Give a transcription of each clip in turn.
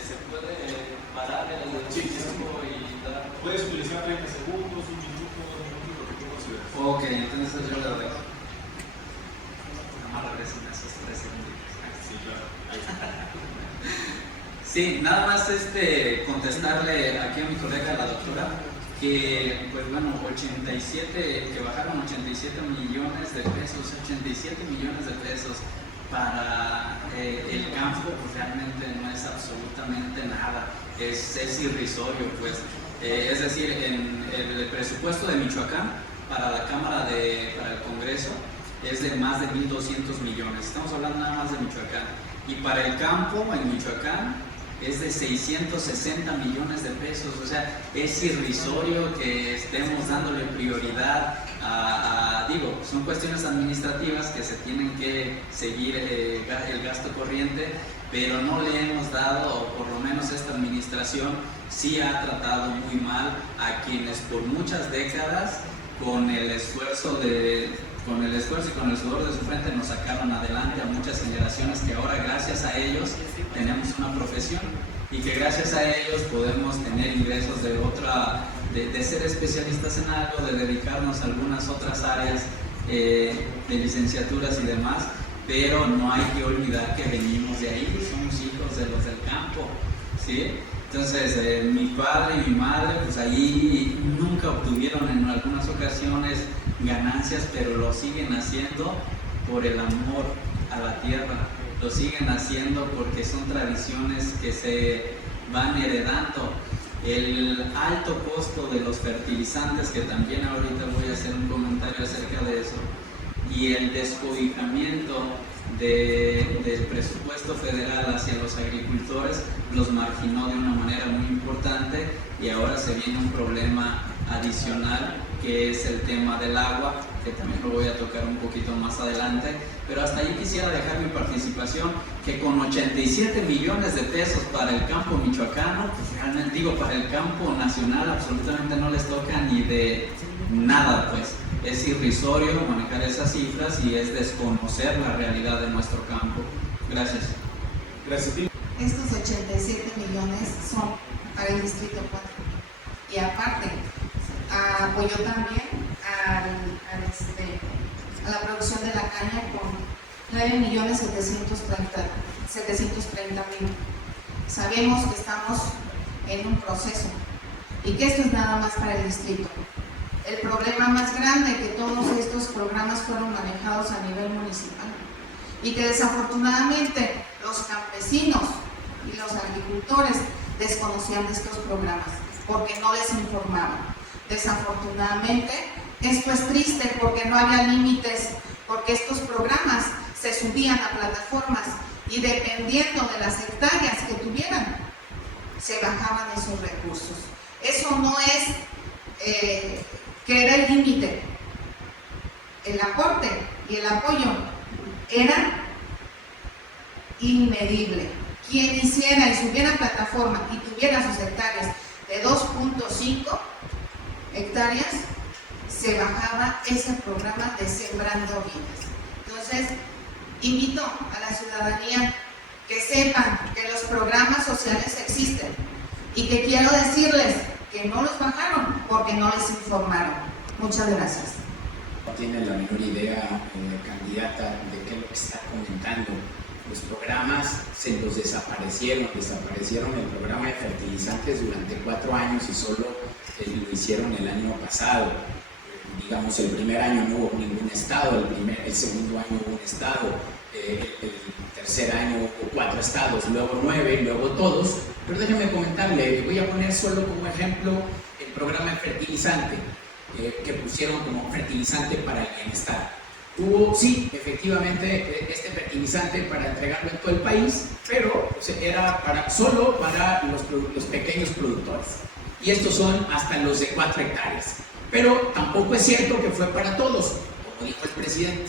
se puede parar el tiempo y dar... Puedes utilizar 30 segundos, un minuto, lo que tú consideres. Ok, entonces yo le doy. Nada más regresen esos 3 segundos. Sí, claro. Ahí está. Sí, nada más contestarle aquí a mi colega, la doctora, que pues bueno, 87, que bajaron 87 millones de pesos, 87 millones de pesos para el campo, pues realmente no es absolutamente nada, es irrisorio, pues. Es decir, en el presupuesto de Michoacán para la Cámara para el Congreso es de más de 1.200 millones, estamos hablando nada más de Michoacán, y para el campo en Michoacán es de 660 millones de pesos, o sea, es irrisorio que estemos dándole prioridad digo, son cuestiones administrativas que se tienen que seguir el gasto corriente, pero no le hemos dado, o por lo menos esta administración sí ha tratado muy mal a quienes por muchas décadas, con el esfuerzo y con el sudor de su frente nos sacaron adelante a muchas generaciones que ahora gracias a ellos tenemos una profesión y que gracias a ellos podemos tener ingresos de ser especialistas en algo, de dedicarnos a algunas otras áreas de licenciaturas y demás, pero no hay que olvidar que venimos de ahí, somos hijos de los del campo, ¿sí? Entonces, mi padre y mi madre, pues ahí nunca obtuvieron en algunas ocasiones ganancias, pero lo siguen haciendo por el amor a la tierra, lo siguen haciendo porque son tradiciones que se van heredando. El alto costo de los fertilizantes, que también ahorita voy a hacer un comentario acerca de eso, y el descobijamiento del presupuesto federal hacia los agricultores los marginó de una manera muy importante, y ahora se viene un problema adicional que es el tema del agua, que también lo voy a tocar un poquito más adelante, pero hasta ahí quisiera dejar mi participación, que con 87 millones de pesos para el campo michoacano, pues realmente digo, para el campo nacional absolutamente no les toca ni de nada, pues es irrisorio manejar esas cifras y es desconocer la realidad de nuestro campo. Gracias. Gracias a ti. Estos 87 millones son para el Distrito 4. Y aparte, apoyó también a la producción de la caña con 9.730.000. Sabemos que estamos en un proceso y que esto es nada más para el distrito. El problema más grande es que todos estos programas fueron manejados a nivel municipal y que desafortunadamente los campesinos y los agricultores desconocían de estos programas porque no les informaban. Desafortunadamente, esto es triste porque no había límites, porque estos programas se subían a plataformas y dependiendo de las hectáreas que tuvieran, se bajaban esos recursos. Eso no es que era el límite. El aporte y el apoyo era inmedible. Quien hiciera y subiera a plataforma y tuviera sus hectáreas de 2.5 hectáreas, se bajaba ese programa de Sembrando Vidas. Entonces, invito a la ciudadanía que sepan que los programas sociales existen y que quiero decirles que no los bajaron porque no les informaron. Muchas gracias. No tiene la menor idea, candidata, de qué es lo que está comentando. Los programas se los desaparecieron el programa de fertilizantes durante 4 años y solo lo hicieron el año pasado. Digamos, el primer año no hubo ningún estado, el segundo año hubo un estado, el tercer año hubo 4 estados, luego 9, luego todos. Pero déjenme comentarle, voy a poner solo como ejemplo el programa de fertilizante, que pusieron como fertilizante para el bienestar. Hubo, sí, efectivamente, este fertilizante para entregarlo en todo el país, pero era solo para los pequeños productores. Y estos son hasta los de 4 hectáreas. Pero tampoco es cierto que fue para todos, como dijo el presidente,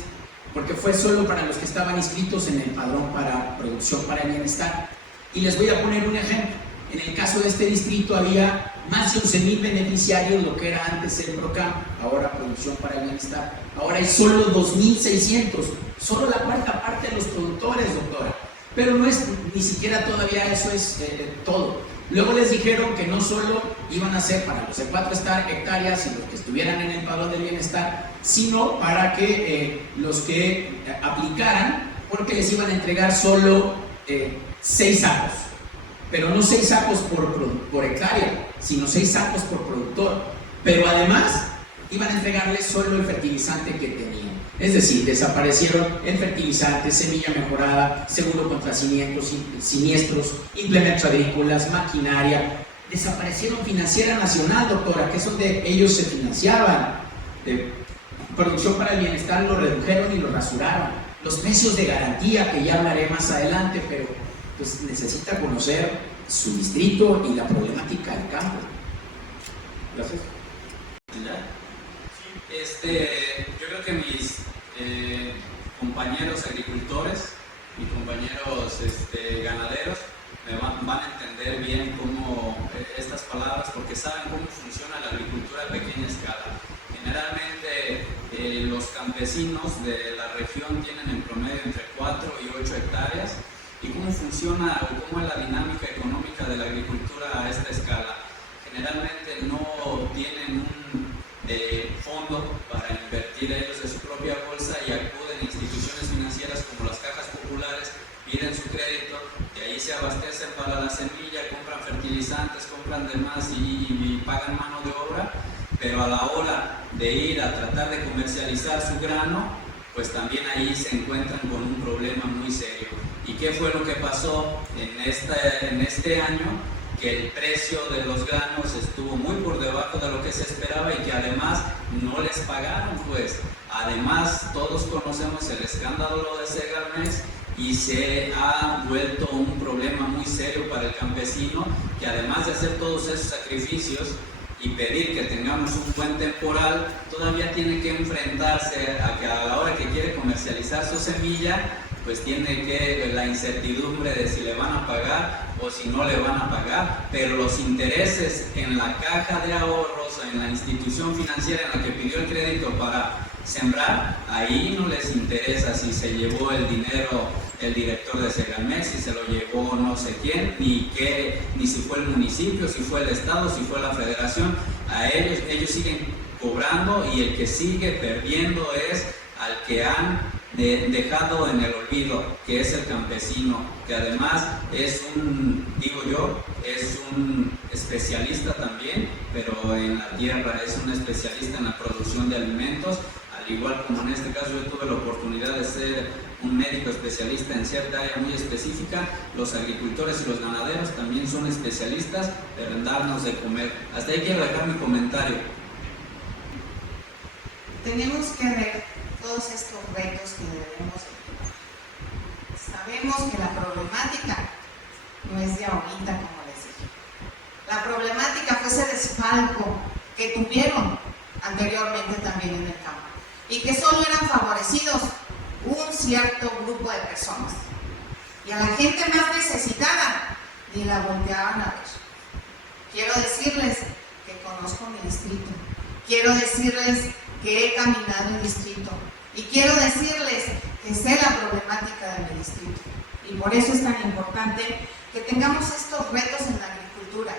porque fue solo para los que estaban inscritos en el padrón para producción para el bienestar. Y les voy a poner un ejemplo. En el caso de este distrito había más de 11,000 beneficiarios, lo que era antes el PROCAM, ahora Producción para el Bienestar. Ahora hay solo 2,600, solo la cuarta parte de los productores, doctora. Pero no es, ni siquiera todavía eso es todo. Luego les dijeron que no solo iban a ser para los de 4 hectáreas y los que estuvieran en el padrón del bienestar, sino para que los que aplicaran, porque les iban a entregar solo 6 sacos, pero no 6 sacos por hectárea, sino 6 sacos por productor. Pero además iban a entregarles solo el fertilizante que tenían. Es decir, desaparecieron el fertilizante, semilla mejorada, seguro contra siniestros, implementos agrícolas, maquinaria. Desaparecieron Financiera Nacional, doctora, que es donde ellos se financiaban. Producción para el Bienestar lo redujeron y lo rasuraron. Los precios de garantía, que ya hablaré más adelante, pero pues necesita conocer su distrito y la problemática del campo. Gracias. Yo creo que mis compañeros agricultores y compañeros ganaderos me van a entender bien cómo estas palabras, porque saben cómo funciona la agricultura a pequeña escala. Generalmente los campesinos de la región tienen en promedio entre 4 y 8 hectáreas. ¿Y cómo funciona o cómo es la dinámica económica de la agricultura a esta escala? Generalmente no tienen un fondo para invertir ellos de su propia bolsa y acuden a instituciones financieras como las cajas populares, piden su crédito y ahí se abastecen para la semilla, compran fertilizantes, compran demás y pagan mano de obra, pero a la hora de ir a tratar de comercializar su grano, pues también ahí se encuentran con un problema muy serio. ¿Y qué fue lo que pasó en este año? Que el precio de los granos estuvo muy por debajo de lo que se esperaba y que además no les pagaron, pues. Además, todos conocemos el escándalo de Segalmex y se ha vuelto un problema muy serio para el campesino, que además de hacer todos esos sacrificios y pedir que tengamos un buen temporal, todavía tiene que enfrentarse a que a la hora que quiere comercializar su semilla, pues tiene que la incertidumbre de si le van a pagar o si no le van a pagar, pero los intereses en la caja de ahorros, en la institución financiera en la que pidió el crédito para sembrar, ahí no les interesa si se llevó el dinero el director de Segalmex, si se lo llevó no sé quién, ni si fue el municipio, si fue el estado, si fue la federación. A ellos siguen cobrando y el que sigue perdiendo es al que han dejado en el olvido, que es el campesino, que además es es un especialista también, pero en la tierra, es un especialista en la producción de alimentos, al igual como en este caso yo tuve la oportunidad de ser un médico especialista en cierta área muy específica. Los agricultores y los ganaderos también son especialistas en darnos de comer. Hasta ahí quiero dejar mi comentario. Tenemos que ver todos estos retos que debemos tener. Sabemos que la problemática no es de ahorita, como les dije. La problemática fue ese desfalco que tuvieron anteriormente también en el campo y que solo eran favorecidos un cierto grupo de personas. Y a la gente más necesitada ni la volteaban a ver. Quiero decirles que conozco mi distrito. Quiero decirles que he caminado el distrito y quiero decirles que sé la problemática de mi distrito y por eso es tan importante que tengamos estos retos en la agricultura.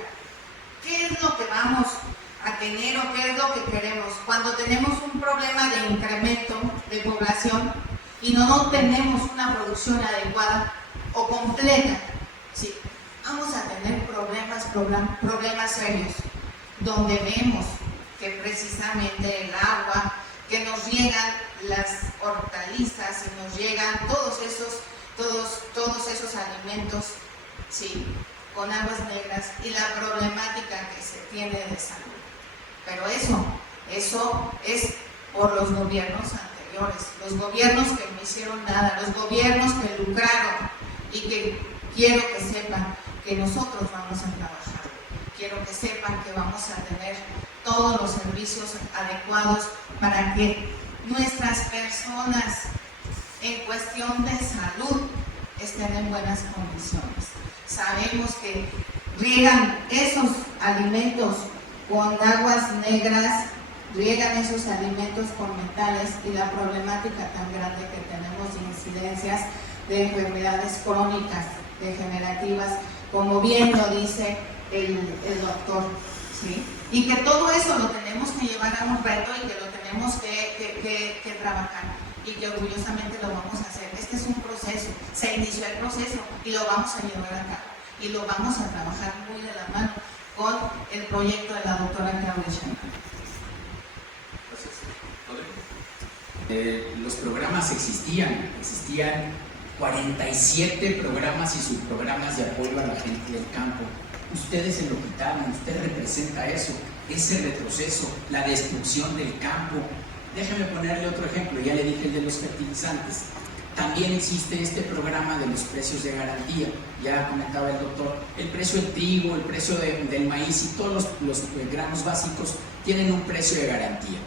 ¿Qué es lo que vamos a tener o qué es lo que queremos cuando tenemos un problema de incremento de población y no tenemos una producción adecuada o completa? Sí, vamos a tener problemas serios donde vemos que precisamente el agua, que nos llegan las hortalizas y nos llegan todos esos alimentos, sí, con aguas negras y la problemática que se tiene de salud. Pero eso es por los gobiernos anteriores, los gobiernos que no hicieron nada, los gobiernos que lucraron y que quiero que sepan que nosotros vamos a trabajar, quiero que sepan que vamos a tener todos los servicios adecuados para que nuestras personas en cuestión de salud estén en buenas condiciones. Sabemos que riegan esos alimentos con aguas negras, riegan esos alimentos con metales y la problemática tan grande que tenemos de incidencias de enfermedades crónicas, degenerativas, como bien lo dice el doctor, ¿sí? Y que todo eso lo tenemos que llevar a un reto y que lo tenemos que trabajar y que orgullosamente lo vamos a hacer. Este es un proceso, se inició el proceso y lo vamos a llevar a cabo y lo vamos a trabajar muy de la mano con el proyecto de la doctora Claudia Sheinbaum. Los programas existían 47 programas y subprogramas de apoyo a la gente del campo. Ustedes se lo quitaron, usted representa eso, ese retroceso, la destrucción del campo. Déjame ponerle otro ejemplo, ya le dije el de los fertilizantes. También existe este programa de los precios de garantía, ya comentaba el doctor, el precio del trigo, el precio del maíz y todos los granos básicos tienen un precio de garantía.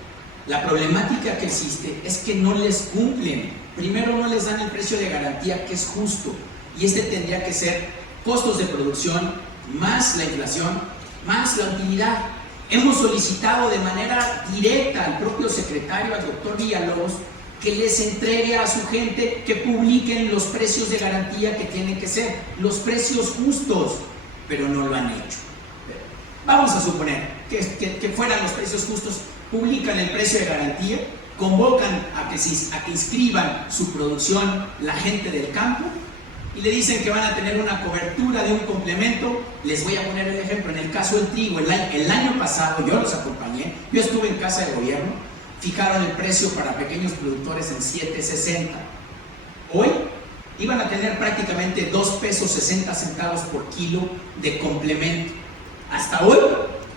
La problemática que existe es que no les cumplen. Primero, no les dan el precio de garantía que es justo, y este tendría que ser costos de producción más la inflación más la utilidad. Hemos solicitado de manera directa al propio secretario, al doctor Villalobos, que les entregue a su gente que publiquen los precios de garantía que tienen que ser, los precios justos, pero no lo han hecho. Vamos a suponer que fueran los precios justos, publican el precio de garantía, convocan a que inscriban su producción la gente del campo y le dicen que van a tener una cobertura de un complemento. Les voy a poner el ejemplo, en el caso del trigo, el año pasado yo los acompañé, yo estuve en casa de gobierno, fijaron el precio para pequeños productores en 7.60. Hoy iban a tener prácticamente 2 pesos 60 centavos por kilo de complemento. Hasta hoy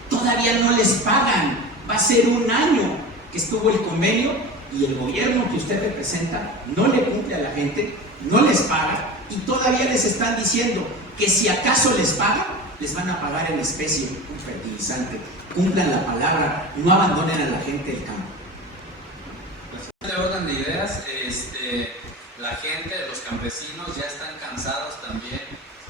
todavía no les pagan. Va a ser un año que estuvo el convenio y el gobierno que usted representa no le cumple a la gente, no les paga, y todavía les están diciendo que si acaso les pagan, les van a pagar en especie un fertilizante. Cumplan la palabra, no abandonen a la gente del campo. De orden de ideas, la gente, los campesinos ya están cansados también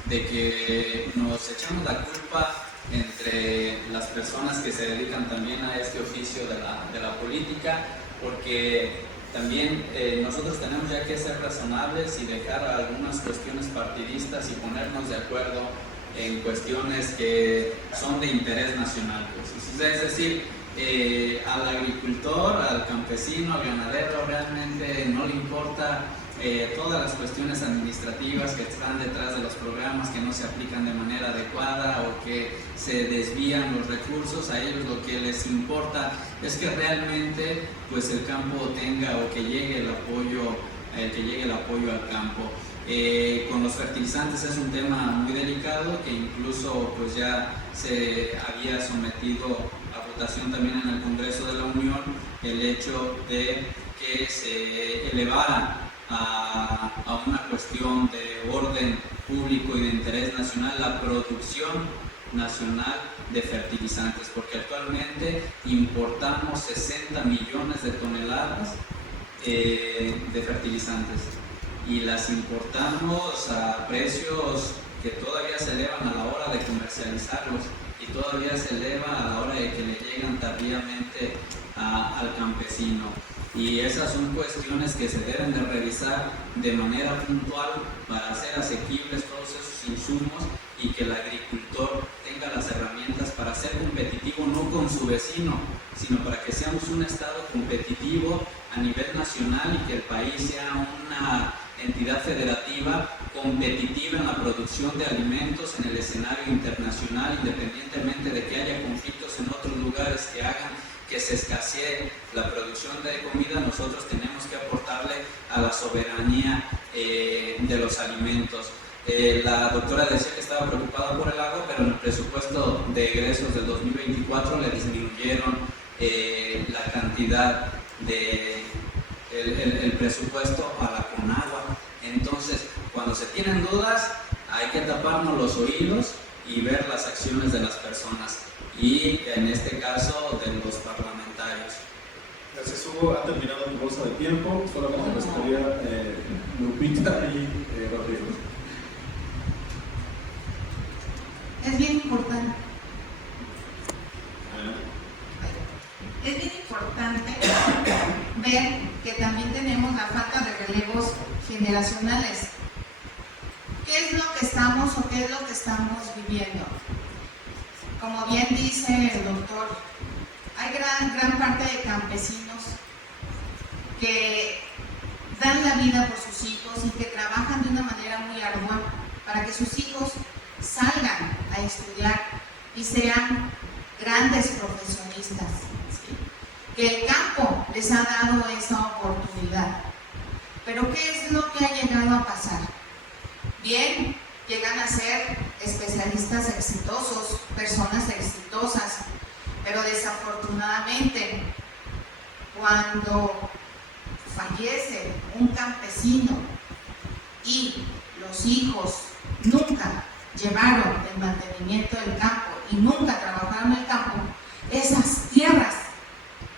de que nos echamos la culpa entre las personas que se dedican también a este oficio de la política, porque también nosotros tenemos ya que ser razonables y dejar algunas cuestiones partidistas y ponernos de acuerdo en cuestiones que son de interés nacional. Pues. Es decir, al agricultor, al campesino, al ganadero realmente no le importa todas las cuestiones administrativas que están detrás de los programas, que no se aplican de manera adecuada o que se desvían los recursos. A ellos lo que les importa es que realmente pues el campo tenga o que llegue el apoyo al campo. Con los fertilizantes es un tema muy delicado que incluso pues ya se había sometido a votación también en el Congreso de la Unión el hecho de que se elevara a una cuestión de orden público y de interés nacional la producción nacional de fertilizantes, porque actualmente importamos 60 millones de toneladas de fertilizantes y las importamos a precios que todavía se elevan a la hora de comercializarlos y todavía se eleva a la hora de que le llegan tardíamente al campesino. Y esas son cuestiones que se deben de revisar de manera puntual para hacer asequibles todos esos insumos y que el agricultor tenga las herramientas para ser competitivo no con su vecino, sino para que seamos un estado competitivo a nivel nacional y que el país sea una entidad federativa competitiva en la producción de alimentos en el escenario internacional, independientemente de que haya conflictos en otros lugares que hagan que se escasee la producción de comida. Nosotros tenemos que aportarle a la soberanía de los alimentos. La doctora decía que estaba preocupada por el agua, pero en el presupuesto de egresos del 2024 le disminuyeron la cantidad el presupuesto a la Conagua. Entonces, cuando se tienen dudas, hay que taparnos los oídos y ver las acciones de las personas, y en este caso de los parlamentarios. Gracias, Hugo. Ha terminado tu bolsa de tiempo. Solamente nos gustaría Lupita y Rodrigo. Es bien importante. Es bien importante ver que también tenemos la falta de relevos generacionales. estamos o qué es lo que estamos viviendo. Como bien dice el doctor, hay gran parte de campesinos que dan la vida por sus hijos y que trabajan de una manera muy ardua para que sus hijos salgan a estudiar y sean grandes profesionistas, ¿sí? Que el campo les ha dado esa oportunidad. Pero ¿qué es lo que ha llegado a pasar? Bien, llegan a ser especialistas exitosos, personas exitosas, pero desafortunadamente cuando fallece un campesino y los hijos nunca llevaron el mantenimiento del campo y nunca trabajaron el campo, esas tierras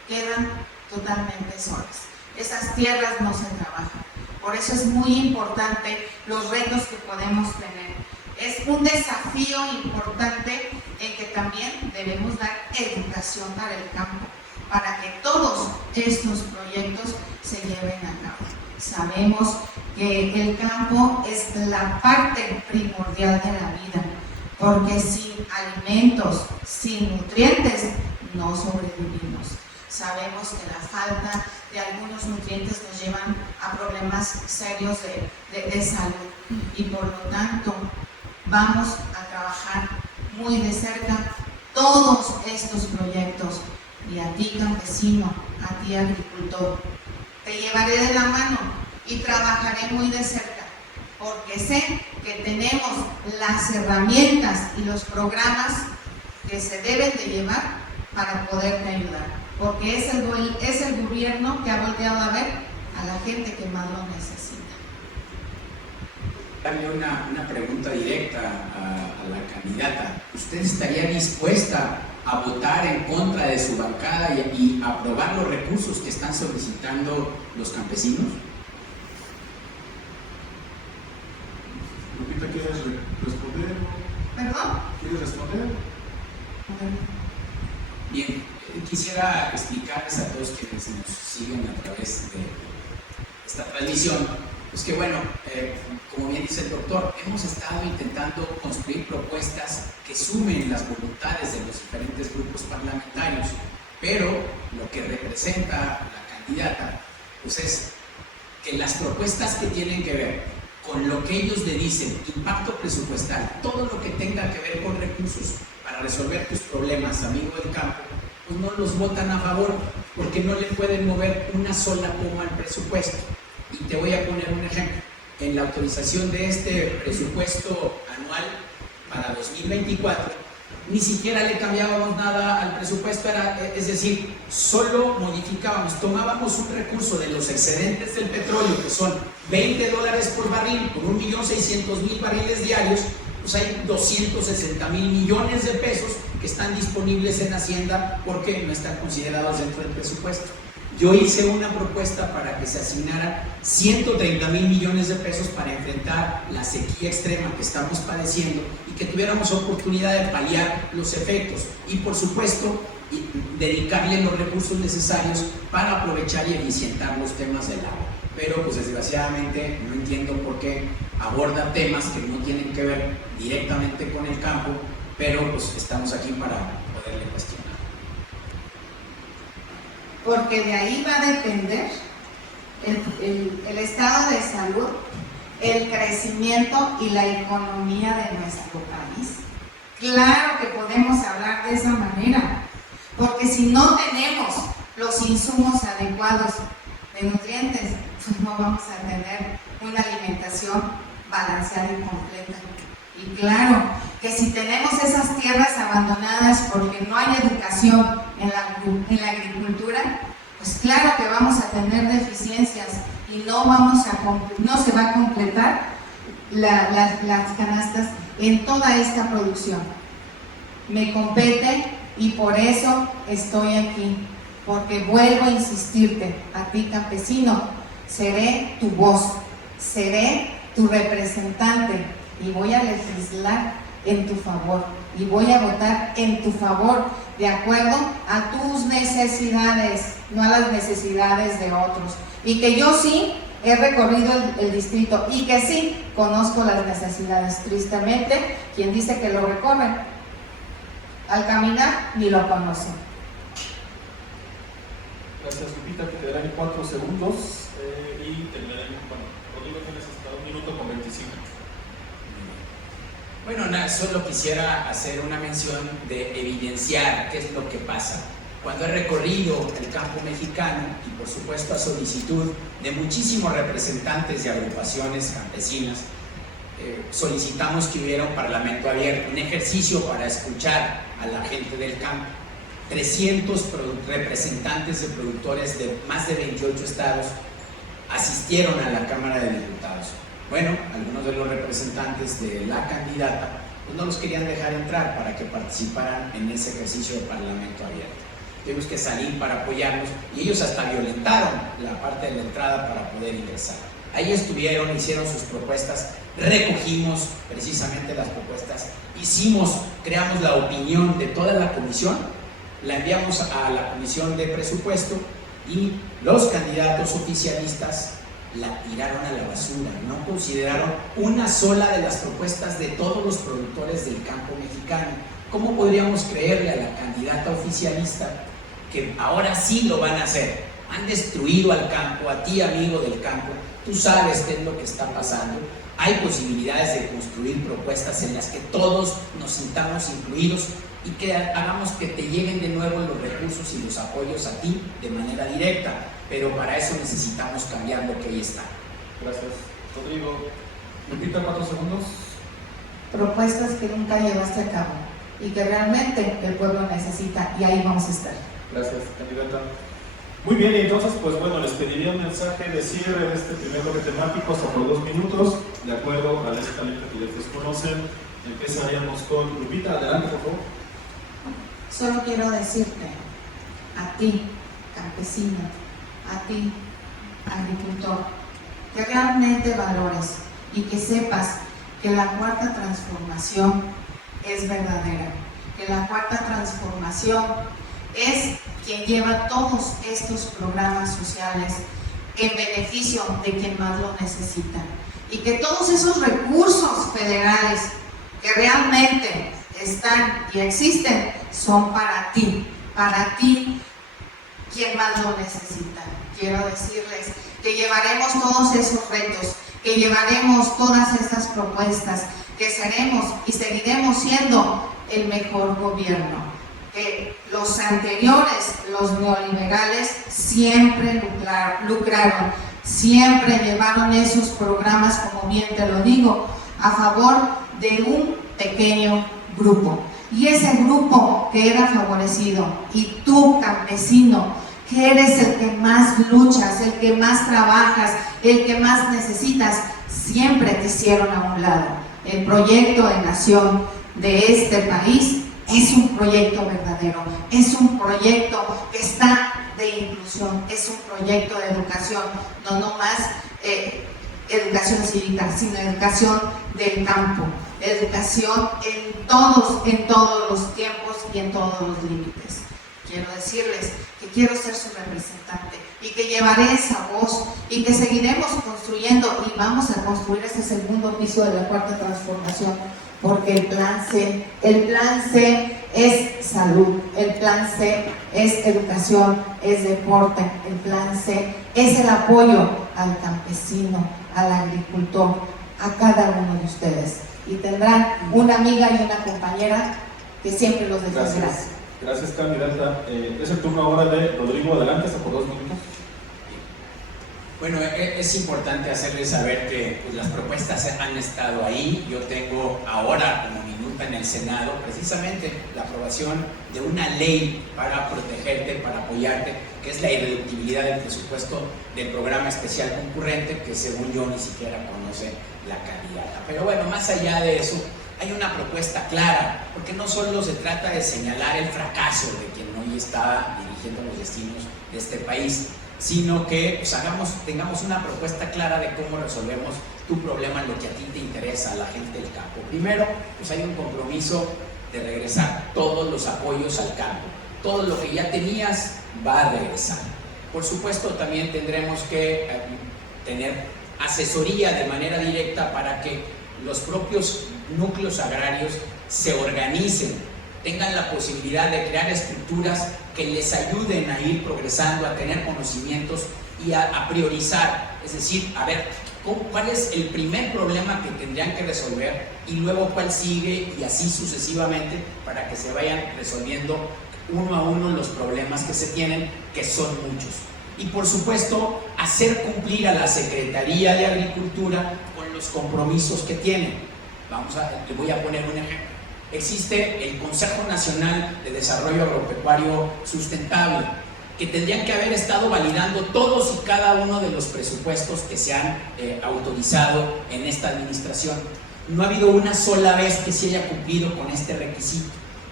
quedan totalmente solas. Esas tierras no se trabajan. Por eso es muy importante los retos que podemos tener. Es un desafío importante en que también debemos dar educación para el campo, para que todos estos proyectos se lleven a cabo. Sabemos que el campo es la parte primordial de la vida, porque sin alimentos, sin nutrientes, no sobrevivimos. Sabemos que la falta de algunos nutrientes nos llevan a problemas serios de salud y por lo tanto vamos a trabajar muy de cerca todos estos proyectos. Y a ti, campesino, a ti, agricultor, te llevaré de la mano y trabajaré muy de cerca, porque sé que tenemos las herramientas y los programas que se deben de llevar para poderte ayudar, porque es el gobierno que ha volteado a ver a la gente que más lo necesita. Darle una pregunta directa a la candidata. ¿Usted estaría dispuesta a votar en contra de su bancada y aprobar los recursos que están solicitando los campesinos? Lupita, ¿quieres responder? ¿Perdón? ¿Quieres responder? Bien, quisiera explicarles a todos quienes nos siguen a través de esta transmisión, pues que bueno, como bien dice el doctor, hemos estado intentando construir propuestas que sumen las voluntades de los diferentes grupos parlamentarios, pero lo que representa la candidata, pues es que las propuestas que tienen que ver con lo que ellos le dicen, impacto presupuestal, todo lo que tenga que ver con recursos para resolver tus problemas, amigo del campo, pues no los votan a favor, porque no le pueden mover una sola coma al presupuesto. Y te voy a poner un ejemplo. En la autorización de este presupuesto anual para 2024, ni siquiera le cambiábamos nada al presupuesto, es decir, solo modificábamos, tomábamos un recurso de los excedentes del petróleo, que son $20 por barril, con 1.600.000 barriles diarios, pues hay 260,000 millones de pesos que están disponibles en Hacienda porque no están considerados dentro del presupuesto. Yo hice una propuesta para que se asignaran 130,000 millones de pesos para enfrentar la sequía extrema que estamos padeciendo y que tuviéramos oportunidad de paliar los efectos y, por supuesto, dedicarle los recursos necesarios para aprovechar y eficientar los temas del agua. Pero, pues desgraciadamente, no entiendo por qué aborda temas que no tienen que ver directamente con el campo, pero pues estamos aquí para poderle cuestionar. Porque de ahí va a depender el estado de salud, el crecimiento y la economía de nuestro país. Claro que podemos hablar de esa manera, porque si no tenemos los insumos adecuados de nutrientes, pues no vamos a tener una alimentación balanceada y completa. Y claro que si tenemos esas tierras abandonadas porque no hay educación en la agricultura, pues claro que vamos a tener deficiencias y no se va a completar las canastas en toda esta producción. Me compete y por eso estoy aquí, porque vuelvo a insistirte, a ti campesino, seré tu voz, seré tu representante y voy a legislar en tu favor y voy a votar en tu favor de acuerdo a tus necesidades, no a las necesidades de otros. Y que yo sí he recorrido el distrito y que sí conozco las necesidades. Tristemente, quien dice que lo recorre, al caminar ni lo conoce. Gracias, Lupita, que quedarán 4 segundos y terminaremos. Bueno, Rodrigo, tienes hasta 1 minuto con 25. Bueno, nada, solo quisiera hacer una mención de evidenciar qué es lo que pasa. Cuando he recorrido el campo mexicano y por supuesto a solicitud de muchísimos representantes de agrupaciones campesinas, solicitamos que hubiera un parlamento abierto, un ejercicio para escuchar a la gente del campo. 300 representantes de productores de más de 28 estados asistieron a la Cámara de Diputados. Bueno, algunos de los representantes de la candidata pues no los querían dejar entrar para que participaran en ese ejercicio de parlamento abierto. Tuvimos que salir para apoyarlos y ellos hasta violentaron la parte de la entrada para poder ingresar. Ahí estuvieron, hicieron sus propuestas, recogimos precisamente las propuestas, creamos la opinión de toda la comisión, la enviamos a la comisión de presupuesto y los candidatos oficialistas la tiraron a la basura, no consideraron una sola de las propuestas de todos los productores del campo mexicano. ¿Cómo podríamos creerle a la candidata oficialista que ahora sí lo van a hacer? Han destruido al campo, a ti amigo del campo, tú sabes qué es lo que está pasando. Hay posibilidades de construir propuestas en las que todos nos sintamos incluidos y que hagamos que te lleguen de nuevo los recursos y los apoyos a ti de manera directa, pero para eso necesitamos cambiar lo que ahí está. Gracias, Rodrigo. Lupita, 4 segundos. Propuestas que nunca llevaste a cabo y que realmente el pueblo necesita, y ahí vamos a estar. Gracias, candidata. Muy bien, y entonces, pues bueno, les pediría un mensaje de cierre de este primer bloque temático hasta por 2 minutos, de acuerdo a la escaleta que ya ustedes conocen. Empezaríamos con Lupita. Adelante, por favor. Solo quiero decirte, a ti, campesino, a ti, agricultor, que realmente valores y que sepas que la cuarta transformación es verdadera, que la cuarta transformación es quien lleva todos estos programas sociales en beneficio de quien más lo necesita, y que todos esos recursos federales que realmente están y existen son para ti quien más lo necesita. Quiero decirles que llevaremos todos esos retos, que llevaremos todas estas propuestas, que seremos y seguiremos siendo el mejor gobierno. Que los anteriores, los neoliberales, siempre lucraron, siempre llevaron esos programas, como bien te lo digo, a favor de un pequeño grupo. Y ese grupo que era favorecido, y tú, campesino, que eres el que más luchas, el que más trabajas, el que más necesitas, siempre te hicieron a un lado. El proyecto de nación de este país es un proyecto verdadero, es un proyecto que está de inclusión, es un proyecto de educación, no más educación cívica, sino educación del campo, educación en todos los tiempos y en todos los límites. Quiero decirles que quiero ser su representante y que llevaré esa voz y que seguiremos construyendo y vamos a construir ese segundo piso de la cuarta transformación, porque el plan C es salud, el plan C es educación, es deporte, el plan C es el apoyo al campesino, al agricultor, a cada uno de ustedes, y tendrán una amiga y una compañera que siempre los defenderá. Gracias, candidata. Es el turno ahora de Rodrigo. Adelante, hasta por 2 minutos. Bueno, es importante hacerles saber que pues, las propuestas han estado ahí. Yo tengo ahora como minuta en el Senado precisamente la aprobación de una ley para protegerte, para apoyarte, que es la irreductibilidad del presupuesto del programa especial concurrente, que según yo ni siquiera conoce la candidata. Pero bueno, más allá de eso, hay una propuesta clara, porque no solo se trata de señalar el fracaso de quien hoy está dirigiendo los destinos de este país, sino que pues, tengamos una propuesta clara de cómo resolvemos tu problema, lo que a ti te interesa, a la gente del campo. Primero, pues hay un compromiso de regresar todos los apoyos al campo. Todo lo que ya tenías va a regresar. Por supuesto, también tendremos que tener asesoría de manera directa para que los propios núcleos agrarios se organicen, tengan la posibilidad de crear estructuras que les ayuden a ir progresando, a tener conocimientos y a priorizar, es decir, a ver, ¿cuál es el primer problema que tendrían que resolver y luego cuál sigue y así sucesivamente para que se vayan resolviendo uno a uno los problemas que se tienen, que son muchos? Y por supuesto, hacer cumplir a la Secretaría de Agricultura con los compromisos que tienen. Te voy a poner un ejemplo. Existe el Consejo Nacional de Desarrollo Agropecuario Sustentable, que tendrían que haber estado validando todos y cada uno de los presupuestos que se han autorizado en esta administración. No ha habido una sola vez que se haya cumplido con este requisito.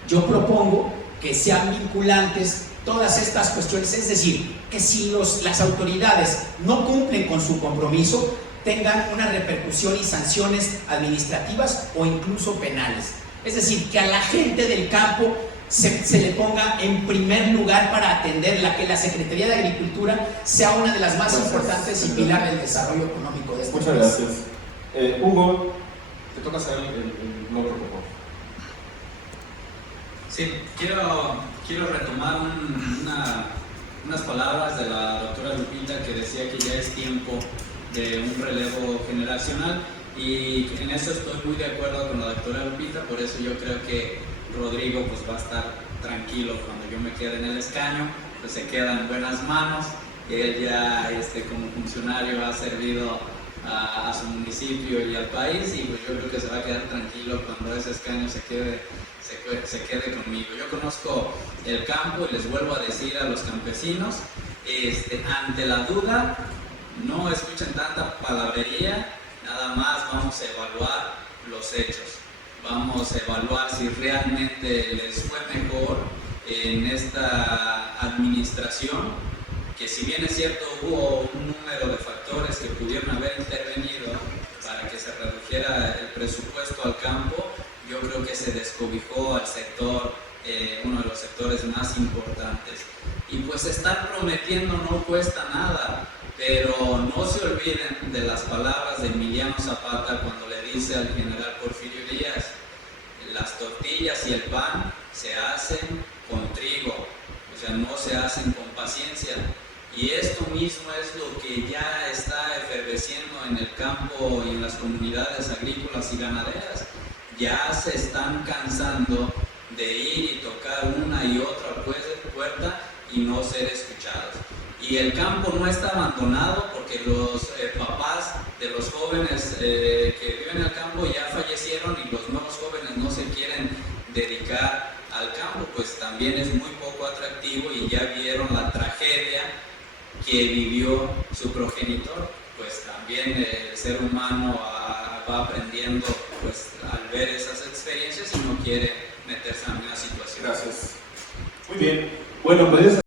Yo propongo que sean vinculantes todas estas cuestiones, es decir, que si las autoridades no cumplen con su compromiso, tengan una repercusión y sanciones administrativas o incluso penales. Es decir, que a la gente del campo se le ponga en primer lugar para atenderla, que la Secretaría de Agricultura sea una de las más importantes y pilar del desarrollo económico de este país. Muchas gracias. Hugo, te toca hacer el logro, por favor. Sí, quiero retomar unas palabras de la doctora Lupita, que decía que ya es tiempo de un relevo generacional, y en eso estoy muy de acuerdo con la doctora Lupita. Por eso yo creo que Rodrigo pues va a estar tranquilo cuando yo me quede en el escaño, pues se queda en buenas manos. Él ya como funcionario ha servido a su municipio y al país, y pues yo creo que se va a quedar tranquilo cuando ese escaño se quede conmigo. Yo conozco el campo y les vuelvo a decir a los campesinos, ante la duda, no escuchen tanta palabrería, nada más vamos a evaluar los hechos. Vamos a evaluar si realmente les fue mejor en esta administración, que si bien es cierto hubo un número de factores que pudieron haber intervenido para que se redujera el presupuesto al campo, yo creo que se descobijó al sector, uno de los sectores más importantes. Y pues estar prometiendo no cuesta nada, pero no se olviden de las palabras de Emiliano Zapata cuando le dice al general Porfirio Díaz: las tortillas y el pan se hacen con trigo, o sea, no se hacen con paciencia. Y esto mismo es lo que ya está efervesciendo en el campo y en las comunidades agrícolas y ganaderas. Ya se están cansando de ir y tocar una y otra puerta y no ser escuchados. Y el campo no está abandonado, porque los papás de los jóvenes que viven en el campo ya fallecieron y los nuevos jóvenes no se quieren dedicar al campo, pues también es muy poco atractivo, y ya vieron la tragedia que vivió su progenitor. Pues también el ser humano va aprendiendo pues al ver esas experiencias y no quiere meterse en una situación. Gracias. Muy bien. Bueno, pues